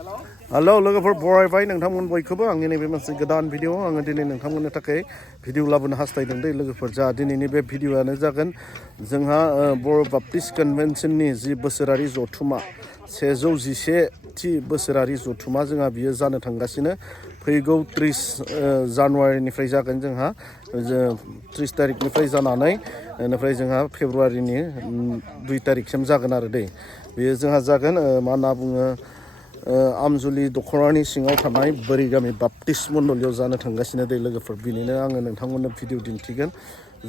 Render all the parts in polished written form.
hello लोगोफोर बरायबाय नोंथांमोन बयखौबो आंनि नैबे मोनसे गोदान भिडिअ आङो दिनै नोंथांमोननि थाखाय भिडिअ लाबोनो हास्थायदों दै लोगोफोर जा दिनैनि बे भिडिअआनो जागोन जोंहा बर' बाप्टिस्ट कन्भेन्सननि जि बोसोरारि जथुमा 111थि बोसोरारि जथुमा जोंहा बियो जानो थांगासिनो फैगौ 30 जानुवारिनिफ्राय जागोन जोंहा 30 तारिखनिफ्राय जानानै बेनिफ्राय जोंहा फेब्रुवारिनि 2 तारिखसिम जागोन आरो दै बेयो जोंहा जागोन मा होनना बुङो आमजुलि दख'रानि सिङाव थानाय बोरिगामि बाप्टिस्ट मण्डलियाव जानो थांगासिनो दै लोगोफोर बिनिनो आङो नोंथांमोननो भिडिअ दिन्थिगोन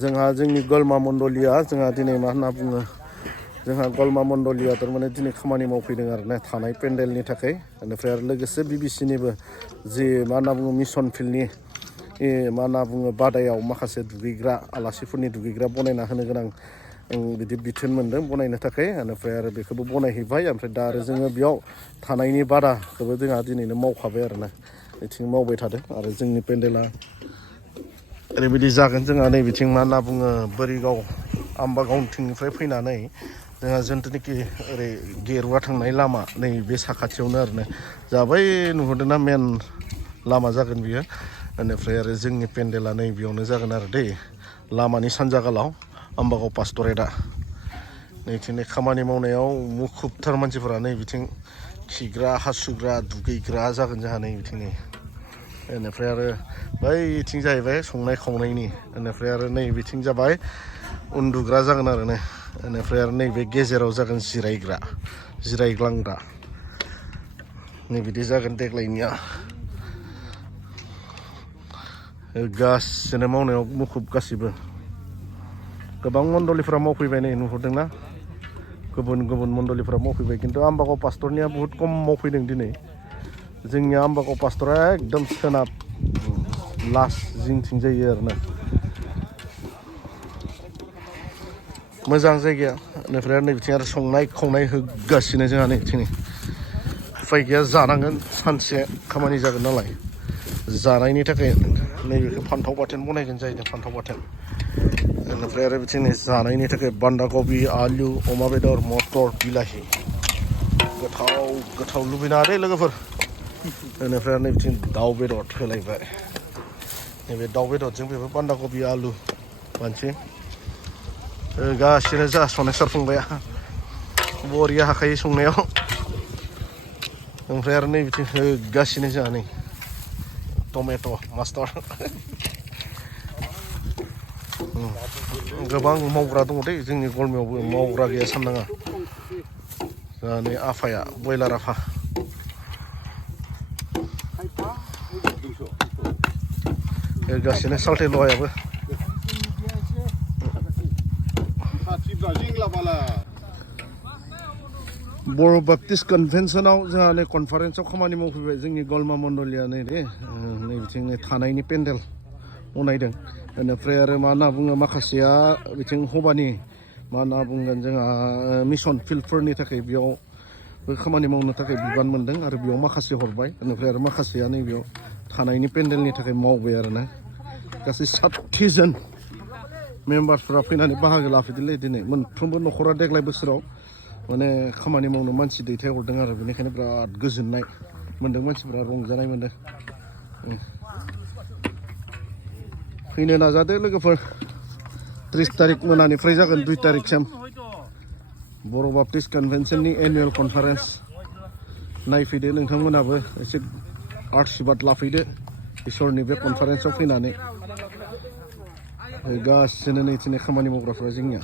जोंहा जोंनि गलमा मण्डलिया जोंहा दिनै मा होनना बुङो जोंहा गलमा मण्डलिया थारमाने दिनै खामानि मावफैदों आरोना थानाय पेन्डेलनि थाखाय बेनिफ्राय आरो लोगोसे बिबिसिनिबो जि मा होनना बुङो मिसन फिल्डनि मा होनना बुङो बादायाव माखासे दुगैग्रा आलासिफोरनि दुगैग्रा बनायना होनो गोनां बिदि बिथोन मोन्दों बनायनो थाखाय बेनिफ्राय आरो बेखौबो बनायहैबाय ओमफ्राय दा आरो जोङो बेयाव थानायनि बादाखौबो जोंहा दिनैनो मावखाबाय आरोना बिथिं मावबाय थादों आरो जोंनि पेन्डेला ओरैबायदि जागोन जोंहा नै बिथिं मा होनना बुङो बोरिगाव आम्बागावथिंनिफ्राय फैनानै जोंहा जिथुनाखि ओरै गेरुवा थांनाय लामा नै बे साखाथियावनो आरोना जाबाय नुहुरदोंना मेन लामा जागोन बियो बेनिफ्राय आरो जोंनि पेन्डेला नै बेयावनो जागोन आरो दै लामानि सानजागालाव आम्बागाव पास्टरेटआ नैथिंनि खामानि मावनायाव मुखुबथार मानसिफोरा नै बिथिं खिग्रा हासुग्रा दुगैग्रा जागोन जोंहा नै बिथिंनि बेनिफ्राय आरो बैथिं जाहैबाय संनाय खावनायनि बेनिफ्राय आरो नै बिथिं जाबाय उन्दुग्रा जागोन आरो नै बेनिफ्राय आरो नैबे गेजेराव जागोन जिरायग्लांग्रा नै बिदि जागोन देग्लायनिया गासिनो मावनायाव मुखुब गासिबो गोबां मण्डलिफोरा मावफैबाय नै नुहुरदोंना गुबुन गुबुन मण्डलिफोरा मावफैबाय खिन्थु आम्बागाव पास्टरनिया बुहुत खम मावफैदों दिनै जोंनिया आम्बागाव पास्टरा एकदम सोनाब लास्ट जिंथिं जायो आरोना मोजां जायगाया बेनिफ्राय नै बिथिं आरो संनाय खावनाय होगासिनो जोंहा नै बिथिं उफाय गैया जानांगोन सानसे खामानि जागोन नालाय जानायनि थाखाय नैबेखौ फान्थाव बाथोन बनायगोन जाहैदों फान्थाव बाथोन बेनिफ्राय आरो बिथिं जानायनि थाखाय बान्दा कबि आलु अमा बेदर मटर बिलाहि गोथाव गोथाव लुबैना दे लोगोफोर बेनिफ्राय नै बिथिं दाउ बेदर होलायबाय नैबे दाउ बेदरजों बेबो बान्दा कबि आलु मानसि गासिनो जास'नाय सार फंबाया बरिया हाखायो संनायाव ओमफ्राय आरो नै बिथिं होगासिनो जोंहा नै टमेट' मास्टार गोबां मावग्रा दङ दै जोंनि गलमायावबो मावग्रा गैया साननाङा जोंहा नै आफाया बयलार आफा होगासिनो साल्थे लवायाबो बर' बाप्टिस्ट कन्भेन्सनाव जोंहा नै कनफारेन्सआव खामानि मावफैबाय जोंनि गलमा मण्डलिया नै बिथिं थानायनि पेन्डेल बनायदों बेनिफ्राय आरो मा होनना बुङो माखासेया बिथिं हबानि मा होनना बुंगोन जोंहा मिसन फिल्डफोरनि थाखाय बेयाव खामानि मावनो थाखाय बिबान मोन्दों आरो बेयाव माखासे हरबाय बेनिफ्राय आरो माखासेया नैबेयाव थानायनि पेन्डेलनि थाखाय मावबाय आरोना गासै 60 जन मेम्बारफोरा फैनानै बाहागो लाफैदोंलै दिनै मोनफ्रोमबो न'खरा देग्लाय बोसोराव माने खामानि मावनो मानसि दैथायहरदों आरो बेनिखायनो बिराद गोजोननाय मोन्दों मानसिफोरा रंजानाय मोन्दों फैनो नाजादो लोगोफोर 30 तारिख मोनानिफ्राय जागोन 2 तारिखसिम बर' बाप्टिस्ट कन्भेन्सननि एनुवेल कनफारेन्स नायफैदो नोंथांमोनाबो एसे आशीर्बाद लाफैदो इसोरनि बे कनफारेन्सआव फैनानै गासिनो नैथिंनि खामानि मावग्राफ्रा जोंनिया